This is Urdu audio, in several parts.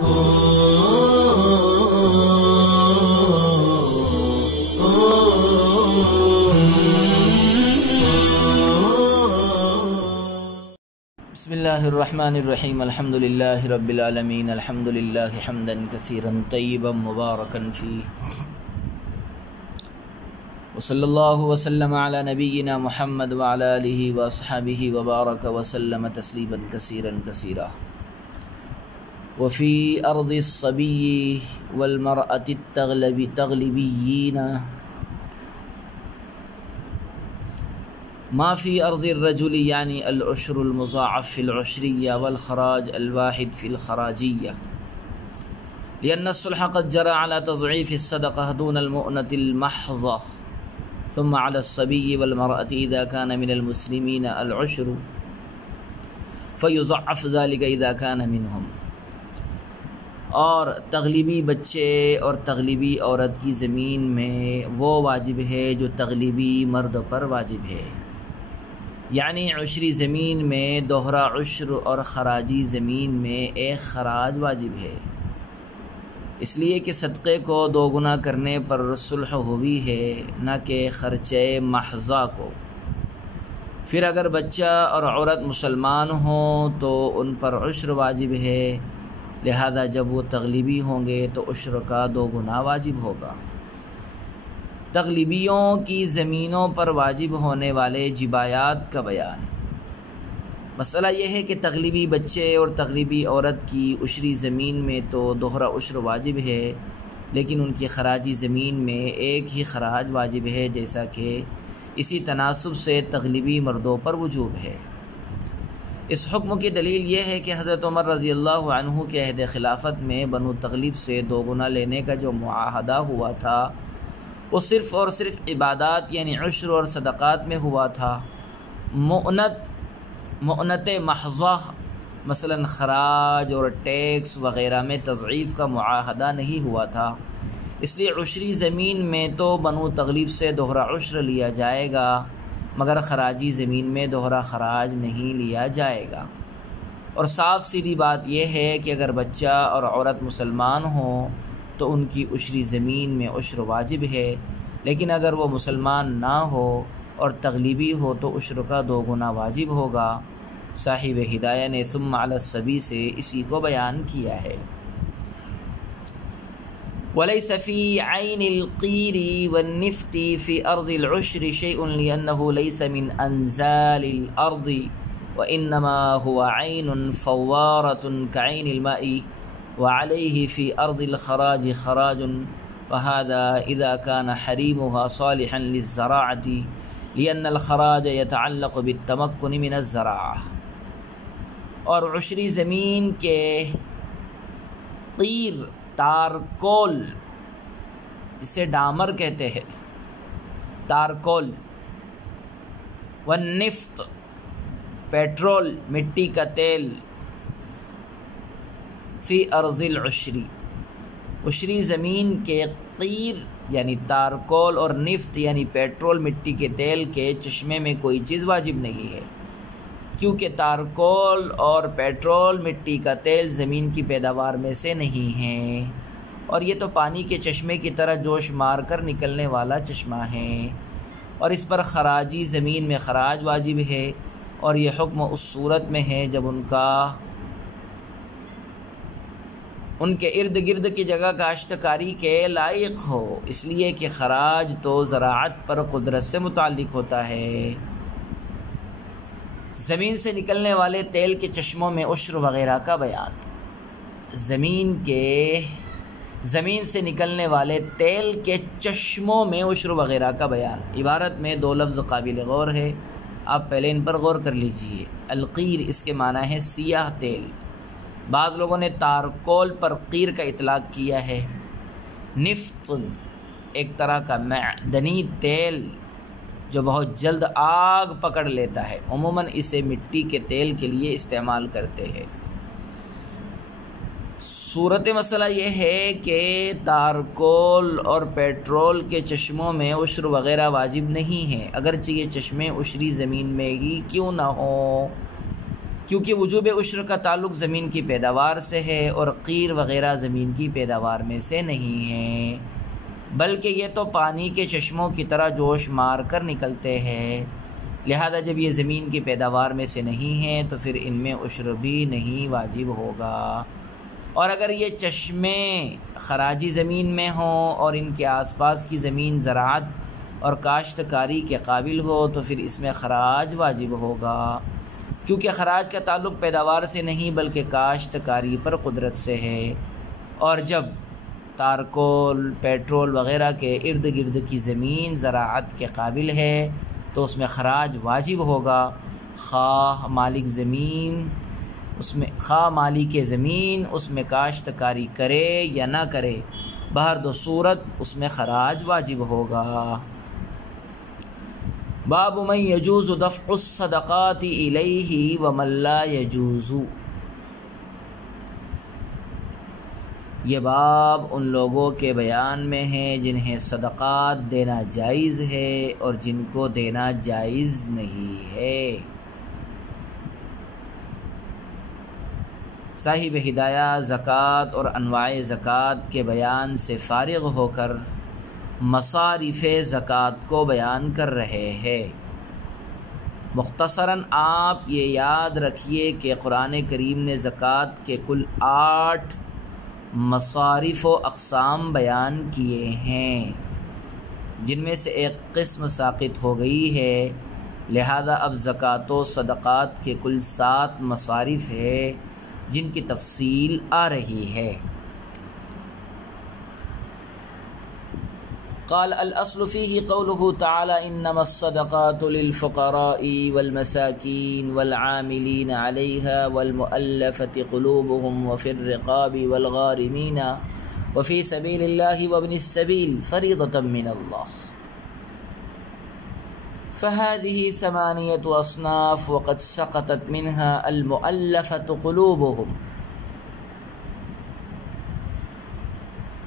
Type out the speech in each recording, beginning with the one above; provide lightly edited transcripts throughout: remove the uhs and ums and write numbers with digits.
بسم اللہ الرحمن الرحیم الحمد للہ رب العالمین الحمد للہ حمدا کثیرا طیبا مبارکا فیہ وصلی اللہ وسلم علی نبینا محمد وعلی آلہ واصحابہ وبارک وسلم تسلیما کثیرا کثیرا وفی ارض الصبی والمرأة التغلبیین ما فی ارض الرجل یعنی العشر المضاعف فی العشریہ والخراج الواحد فی الخراجیہ لأن الصلح قد جرى على تضعيف الصدقة دون المؤنة المحضة ثم على الصبي والمرأة إذا كان من المسلمين العشر فيضعف ذلك إذا كان منهم. اور تغلیبی بچے اور تغلیبی عورت کی زمین میں وہ واجب ہے جو تغلیبی مرد پر واجب ہے، یعنی عشری زمین میں دوہرا عشر اور خراجی زمین میں ایک خراج واجب ہے، اس لیے کہ صدقے کو دو گنا کرنے پر صلح ہوئی ہے، نہ کہ خرچے محضہ کو. پھر اگر بچہ اور عورت مسلمان ہوں تو ان پر عشر واجب ہے، لہذا جب وہ تغلیبی ہوں گے تو عشر کا دو گنا واجب ہوگا. تغلیبیوں کی زمینوں پر واجب ہونے والے جبایات کا بیان. مسئلہ یہ ہے کہ تغلیبی بچے اور تغلیبی عورت کی عشری زمین میں تو دوہرا عشر واجب ہے، لیکن ان کی خراجی زمین میں ایک ہی خراج واجب ہے، جیسا کہ اسی تناسب سے تغلیبی مردوں پر وجوب ہے. اس حکم کی دلیل یہ ہے کہ حضرت عمر رضی اللہ عنہ کے عہد خلافت میں بنو تغلب سے دو گنا لینے کا جو معاہدہ ہوا تھا وہ صرف اور صرف عبادات یعنی عشر اور صدقات میں ہوا تھا. مؤنت محضہ مثلا خراج اور ٹیکس وغیرہ میں تضعیف کا معاہدہ نہیں ہوا تھا، اس لیے عشری زمین میں تو بنو تغلب سے دوہرا عشر لیا جائے گا، مگر خراجی زمین میں دوہرا خراج نہیں لیا جائے گا. اور صاف سیدھی بات یہ ہے کہ اگر بچہ اور عورت مسلمان ہوں تو ان کی عشری زمین میں عشر واجب ہے، لیکن اگر وہ مسلمان نہ ہو اور تغلیبی ہو تو عشر کا دو گنا واجب ہوگا. صاحب ہدایہ نے ثم علی الصبی سے اسی کو بیان کیا ہے. وَلَيْسَ فِي عَيْنِ الْقِيرِ وَالنِّفْتِ فِي أَرْضِ الْعُشْرِ شَيْءٌ لِأَنَّهُ لَيْسَ مِنْ أَنْزَالِ الْأَرْضِ وَإِنَّمَا هُوَ عَيْنٌ فَوَّارَةٌ كَعَيْنِ الْمَاءِ وَعَلَيْهِ فِي أَرْضِ الْخَرَاجِ خَرَاجٌ وَهَذَا إِذَا كَانَ حَرِيمُهَا صَالِحًا لِلزَّرَاعَةِ لِأَنَّ الْخَرَاجَ يَتَعَلَّقُ بِالتَّمَكُّنِ مِنَ الزَّرَاعَةِ. اور عشری زمین کے قیر تارکول، اسے ڈامر کہتے ہیں، تارکول، والنفط پیٹرول مٹی کا تیل، فی ارض العشری عشری زمین کے قیر یعنی تارکول اور نفط یعنی پیٹرول مٹی کے تیل کے چشمے میں کوئی چیز واجب نہیں ہے، کیونکہ تارکول اور پیٹرول مٹی کا تیل زمین کی پیداوار میں سے نہیں ہیں، اور یہ تو پانی کے چشمے کی طرح جوش مار کر نکلنے والا چشمہ ہے، اور اس پر خراجی زمین میں خراج واجب ہے، اور یہ حکم اس صورت میں ہے جب ان کے ارد گرد کی جگہ کاشتکاری کے لائق ہو، اس لیے کہ خراج تو زراعت پر قدرت سے متعلق ہوتا ہے. زمین سے نکلنے والے تیل کے چشموں میں عشر وغیرہ کا بیان. زمین سے نکلنے والے تیل کے چشموں میں عشر وغیرہ کا بیان. عبارت میں دو لفظ قابل غور ہے، آپ پہلے ان پر غور کر لیجئے. القیر اس کے معنی ہے سیاہ تیل، بعض لوگوں نے تارکول پر قیر کا اطلاق کیا ہے. نفط ایک طرح کا معدنی تیل جو بہت جلد آگ پکڑ لیتا ہے، عموماً اسے مٹی کے تیل کے لیے استعمال کرتے ہیں. صورت مسئلہ یہ ہے کہ تارکول اور پیٹرول کے چشموں میں عشر وغیرہ واجب نہیں ہے، اگرچہ یہ چشمے عشری زمین میں ہی کیوں نہ ہوں، کیونکہ وجوب عشر کا تعلق زمین کی پیداوار سے ہے اور قیر وغیرہ زمین کی پیداوار میں سے نہیں ہیں، بلکہ یہ تو پانی کے چشموں کی طرح جوش مار کر نکلتے ہیں، لہذا جب یہ زمین کی پیداوار میں سے نہیں ہیں تو پھر ان میں عشر بھی نہیں واجب ہوگا۔ اور اگر یہ چشمے خراجی زمین میں ہوں اور ان کے آس پاس کی زمین زراعت اور کاشتکاری کے قابل ہو تو پھر اس میں خراج واجب ہوگا، کیونکہ خراج کا تعلق پیداوار سے نہیں بلکہ کاشتکاری پر قدرت سے ہے، اور جب تارکول، پیٹرول وغیرہ کے ارد گرد کی زمین زراعت کے قابل ہے تو اس میں خراج واجب ہوگا، خواہ مالک زمین اس میں کاشتکاری کرے یا نہ کرے، بہر دو صورت اس میں خراج واجب ہوگا۔ باب من یجوز دفع الصدقات الیہ ومن لا یجوز، یہ باب ان لوگوں کے بیان میں ہے جنہیں صدقات دینا جائز ہے اور جن کو دینا جائز نہیں ہے۔ صاحب ہدایہ زکوٰۃ اور انواع زکوٰۃ کے بیان سے فارغ ہو کر مصارف زکوٰۃ کو بیان کر رہے ہیں۔ مختصراً آپ یہ یاد رکھیے کہ قرآن کریم نے زکوٰۃ کے کل 8 مصارف و اقسام بیان کیے ہیں، جن میں سے ایک قسم ساقط ہو گئی ہے، لہذا اب زکوٰۃ و صدقات کے کل 7 مصارف ہے جن کی تفصیل آ رہی ہے۔ قال الاصل فيه قوله تعالى انما الصدقات للفقراء والمساكين والعاملين عليها والمؤلفة قلوبهم وفي الرقاب والغارمين وفي سبيل الله وابن السبيل فريضة من الله، فهذه 8 أصناف وقد سقطت منها المؤلفة قلوبهم،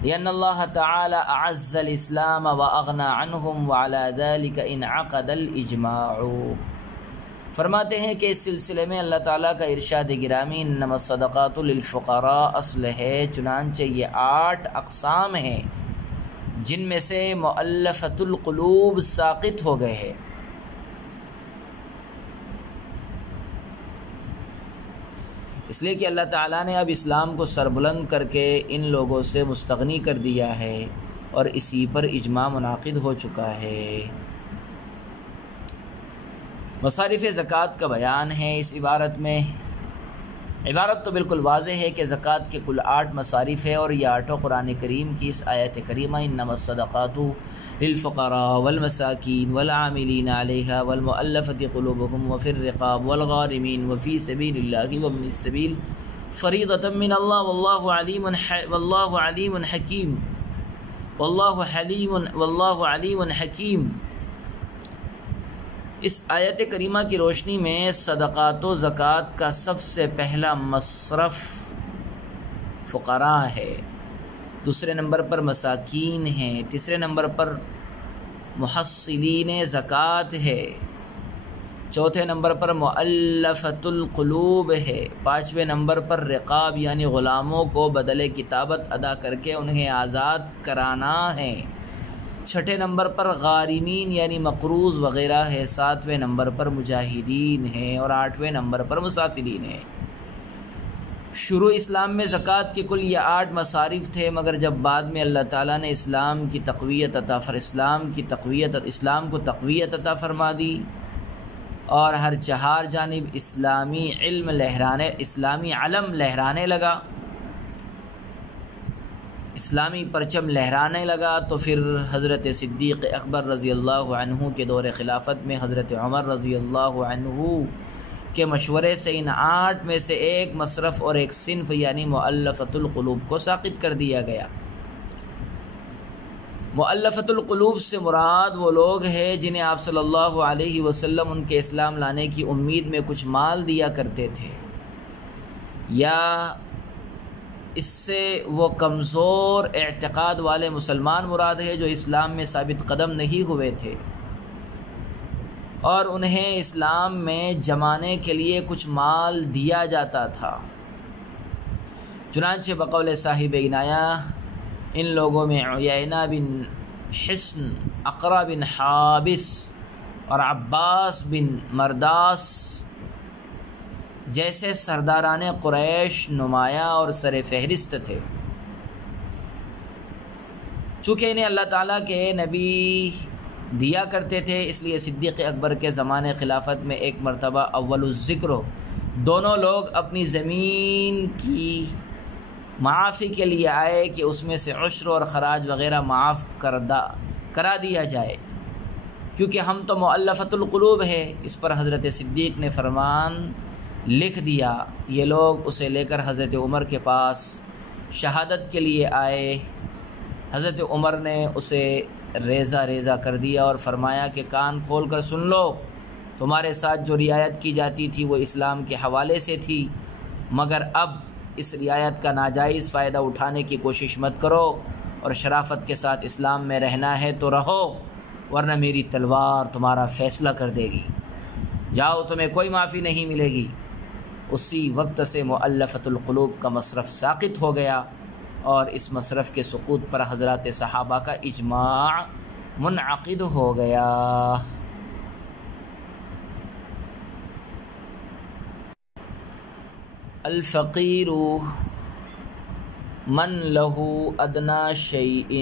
لأن الله تعالى أعز الإسلام وأغنى عنهم وعلى ذلك انعقد الإجماع۔ فرماتے ہیں کہ اس سلسلے میں اللہ تعالیٰ کا ارشاد گرامی انما الصدقات للفقراء اصل ہے، چنانچہ یہ 8 اقسام ہیں جن میں سے مؤلفۃ القلوب ساقط ہو گئے ہیں۔ اس لیے کہ اللہ تعالیٰ نے اب اسلام کو سربلند کر کے ان لوگوں سے مستغنی کر دیا ہے اور اسی پر اجماع منعقد ہو چکا ہے۔ مصارف زکوٰۃ کا بیان ہے اس عبارت میں۔ عبارت تو بالکل واضح ہے کہ زکوٰۃ کے کل 8 مصارف ہے، اور یہ 8 قرآن کریم کی اس آیت کریمہ انما الصدقات للفقراء والمساکین والعاملین علیہا والمؤلفة قلوبهم وفی الرقاب والغارمین وفی سبیل اللہ وابن السبیل فریضۃ من اللہ واللہ علیم حکیم۔ اس آیت کریمہ کی روشنی میں صدقات و زکوٰۃ کا سب سے پہلا مصرف فقراء ہے، دوسرے نمبر پر مساکین ہیں، تیسرے نمبر پر محصلین زکوٰۃ ہے، چوتھے نمبر پر مؤلفۃ القلوب ہے، 5ویں نمبر پر رقاب یعنی غلاموں کو بدلے کتابت ادا کر کے انہیں آزاد کرانا ہے، 6 نمبر پر غارمین یعنی مقروض وغیرہ ہے، 7ویں نمبر پر مجاہدین ہیں، اور 8ویں نمبر پر مسافرین ہیں۔ شروع اسلام میں زکوٰۃ کے کل یہ 8 مصارف تھے، مگر جب بعد میں اللہ تعالیٰ نے اسلام کو تقویت عطا فرما دی اور ہر چہار جانب اسلامی علم لہرانے لگا، اسلامی پرچم لہرانے لگا، تو پھر حضرت صدیق اکبر رضی اللہ عنہ کے دور خلافت میں حضرت عمر رضی اللہ عنہ کے مشورے سے ان 8 میں سے ایک مصرف اور ایک صنف یعنی مؤلفۃ القلوب کو ساقط کر دیا گیا۔ مؤلفۃ القلوب سے مراد وہ لوگ ہیں جنہیں آپ صلی اللہ علیہ وسلم ان کے اسلام لانے کی امید میں کچھ مال دیا کرتے تھے، یا اس سے وہ کمزور اعتقاد والے مسلمان مراد ہے جو اسلام میں ثابت قدم نہیں ہوئے تھے، اور انہیں اسلام میں جمانے کے لیے کچھ مال دیا جاتا تھا۔ چنانچہ بقول صاحب عنایہ ان لوگوں میں عیینہ بن حصن، اقرا بن حابس اور عباس بن مرداس جیسے سرداران قریش نمایاں اور سر فہرست تھے۔ چونکہ انہیں اللہ تعالیٰ کے نبی دیا کرتے تھے، اس لیے صدیق اکبر کے زمانے خلافت میں ایک مرتبہ اول الذکر دونوں لوگ اپنی زمین کی معافی کے لیے آئے کہ اس میں سے عشر اور خراج وغیرہ معاف کرا دیا جائے، کیونکہ ہم تو مؤلفۃ القلوب ہے۔ اس پر حضرت صدیق نے فرمان لکھ دیا۔ یہ لوگ اسے لے کر حضرت عمر کے پاس شہادت کے لیے آئے۔ حضرت عمر نے اسے ریزہ ریزہ کر دیا اور فرمایا کہ کان کھول کر سن لو، تمہارے ساتھ جو رعایت کی جاتی تھی وہ اسلام کے حوالے سے تھی، مگر اب اس رعایت کا ناجائز فائدہ اٹھانے کی کوشش مت کرو، اور شرافت کے ساتھ اسلام میں رہنا ہے تو رہو، ورنہ میری تلوار تمہارا فیصلہ کر دے گی، جاؤ تمہیں کوئی معافی نہیں ملے گی۔ اسی وقت سے مؤلفۃ القلوب کا مصرف ساقط ہو گیا، اور اس مصرف کے سقوط پر حضرات صحابہ کا اجماع منعقد ہو گیا۔ الفقیر من له ادنى شيء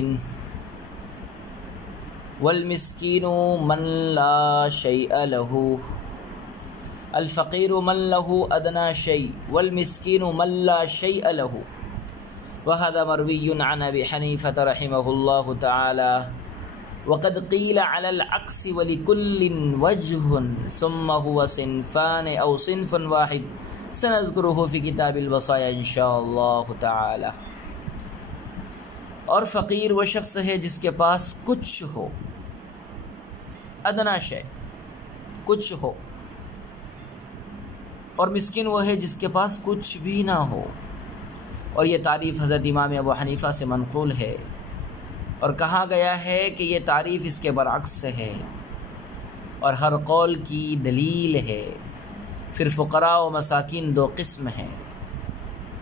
والمسکین من لا شيء له۔ الفقیر من له ادنى شيء والمسکین من لا شيء له، وهذا مروی عن ابی حنیفة رحمه الله تعالی، وقد قیل على العکس ولكل وجه ثم هو صنفان او صنف واحد سنذکرہ فی کتاب الوصایا انشاء اللہ تعالی۔ اور فقیر وہ شخص ہے جس کے پاس کچھ ہو، ادنا شے کچھ ہو، اور مسکین وہ ہے جس کے پاس کچھ بھی نہ ہو۔ اور یہ تعریف حضرت امام ابو حنیفہ سے منقول ہے، اور کہا گیا ہے کہ یہ تعریف اس کے برعکس ہے، اور ہر قول کی دلیل ہے۔ پھر فقراء و مساکین دو قسم ہیں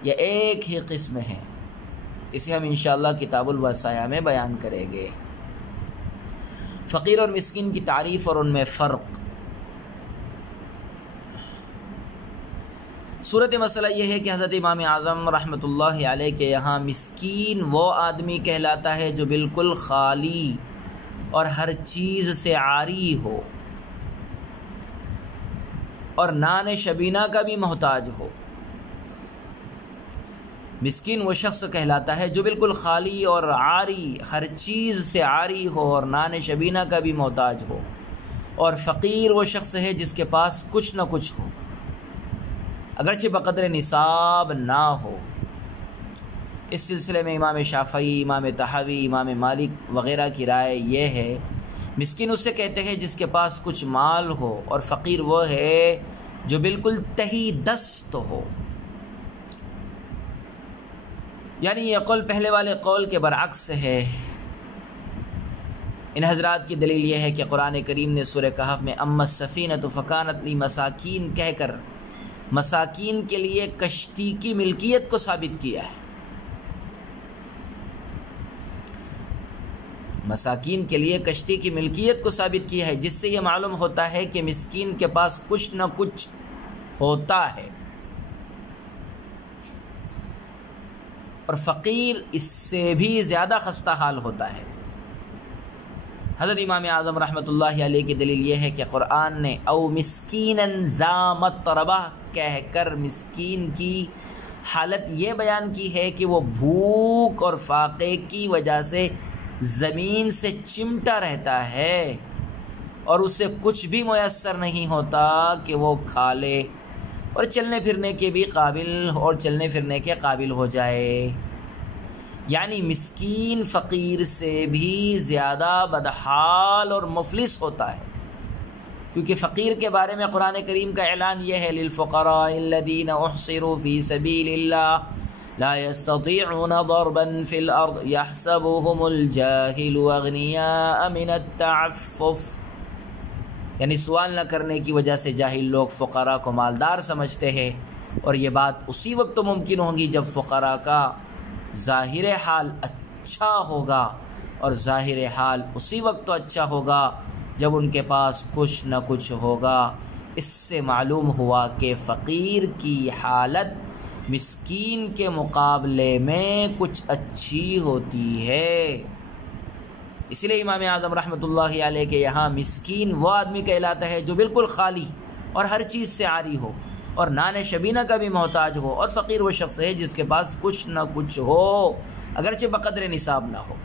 یا ایک ہی قسم ہیں، اسے ہم انشاءاللہ کتاب الوصایا میں بیان کریں گے۔ فقیر اور مسکین کی تعریف اور ان میں فرق۔ صورت مسئلہ یہ ہے کہ حضرت امام اعظم رحمۃ اللہ علیہ کے یہاں مسکین وہ آدمی کہلاتا ہے جو بالکل خالی اور ہر چیز سے عاری ہو، اور نان شبینہ کا بھی محتاج ہو۔ مسکین وہ شخص کہلاتا ہے جو بالکل خالی اور عاری، ہر چیز سے عاری ہو اور نان شبینہ کا بھی محتاج ہو۔ اور فقیر وہ شخص ہے جس کے پاس کچھ نہ کچھ ہو، اگرچہ بقدر نصاب نہ ہو۔ اس سلسلے میں امام شافعی، امام طحاوی، امام مالک وغیرہ کی رائے یہ ہے، مسکین اسے کہتے ہیں جس کے پاس کچھ مال ہو، اور فقیر وہ ہے جو بالکل تہی دست ہو۔ یعنی یہ قول پہلے والے قول کے برعکس ہے۔ ان حضرات کی دلیل یہ ہے کہ قرآن کریم نے سورہ کہف میں اما السفینۃ فکانت لمساکین کہہ کر مساکین کے لیے کشتی کی ملکیت کو ثابت کیا ہے۔ مساکین کے لیے کشتی کی ملکیت کو ثابت کیا ہے، جس سے یہ معلوم ہوتا ہے کہ مسکین کے پاس کچھ نہ کچھ ہوتا ہے، اور فقیر اس سے بھی زیادہ خستہ حال ہوتا ہے۔ حضرت امام اعظم رحمۃ اللہ علیہ کی دلیل یہ ہے کہ قرآن نے او مسکینا ذا مطربہ کہہ کر مسکین کی حالت یہ بیان کی ہے کہ وہ بھوک اور فاقے کی وجہ سے زمین سے چمٹا رہتا ہے، اور اسے کچھ بھی میسر نہیں ہوتا کہ وہ کھا لے اور چلنے پھرنے کے بھی قابل اور چلنے پھرنے کے قابل ہو جائے۔ یعنی مسکین فقیر سے بھی زیادہ بدحال اور مفلس ہوتا ہے، کیونکہ فقیر کے بارے میں قرآن کریم کا اعلان یہ ہے للفقراء الذین احصروا فی سبیل اللہ لا يستطيعون ضربا في الارض يحسبهم الجاهل اغنياء من التعفف۔ یعنی سوال نہ کرنے کی وجہ سے جاہل لوگ فقراء کو مالدار سمجھتے ہیں، اور یہ بات اسی وقت تو ممکن ہوگی جب فقراء کا ظاہر حال اچھا ہوگا، اور ظاہر حال اسی وقت تو اچھا ہوگا جب ان کے پاس کچھ نہ کچھ ہوگا۔ اس سے معلوم ہوا کہ فقیر کی حالت مسکین کے مقابلے میں کچھ اچھی ہوتی ہے۔ اس لیے امام اعظم رحمۃ اللہ علیہ کے یہاں مسکین وہ آدمی کہلاتا ہے جو بالکل خالی اور ہر چیز سے عاری ہو اور نان شبینہ کا بھی محتاج ہو، اور فقیر وہ شخص ہے جس کے پاس کچھ نہ کچھ ہو اگرچہ بقدر نصاب نہ ہو۔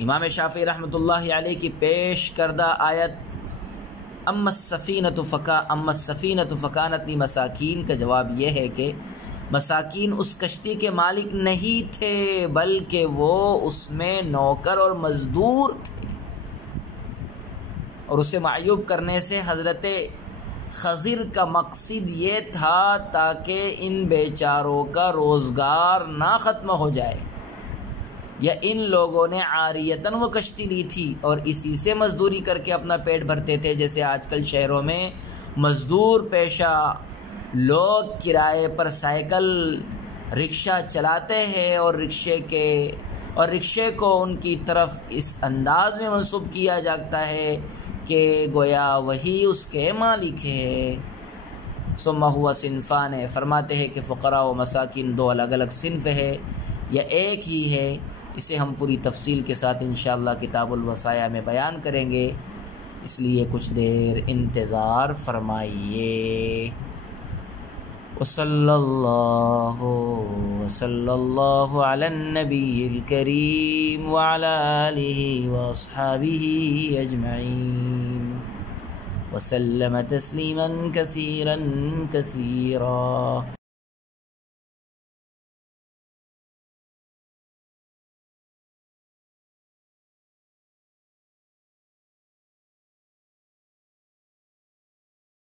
امام شافعی رحمۃ اللہ علیہ کی پیش کردہ آیت اما السفینۃ فکانت لمساکین کا جواب یہ ہے کہ مساکین اس کشتی کے مالک نہیں تھے، بلکہ وہ اس میں نوکر اور مزدور تھے، اور اسے معیوب کرنے سے حضرت خضر کا مقصد یہ تھا تاکہ ان بیچاروں کا روزگار نہ ختم ہو جائے، یا ان لوگوں نے عاریتاً وہ کشتی لی تھی اور اسی سے مزدوری کر کے اپنا پیٹ بھرتے تھے، جیسے آج کل شہروں میں مزدور پیشہ لوگ کرائے پر سائیکل رکشہ چلاتے ہیں، اور رکشے کو ان کی طرف اس انداز میں منسوب کیا جاتا ہے کہ گویا وہی اس کے مالک ہے۔ ثم ہوا صنفان، فرماتے ہیں کہ فقراء و مساکین دو الگ الگ صنف ہے یا ایک ہی ہے، اسے ہم پوری تفصیل کے ساتھ انشاءاللہ کتاب الوصایا میں بیان کریں گے، اس لیے کچھ دیر انتظار فرمائیے۔ وصلی اللہ علی النبی الکریم وعلی آلہ واصحابہ اجمعین وسلم تسلیما کثیرا کثیرا۔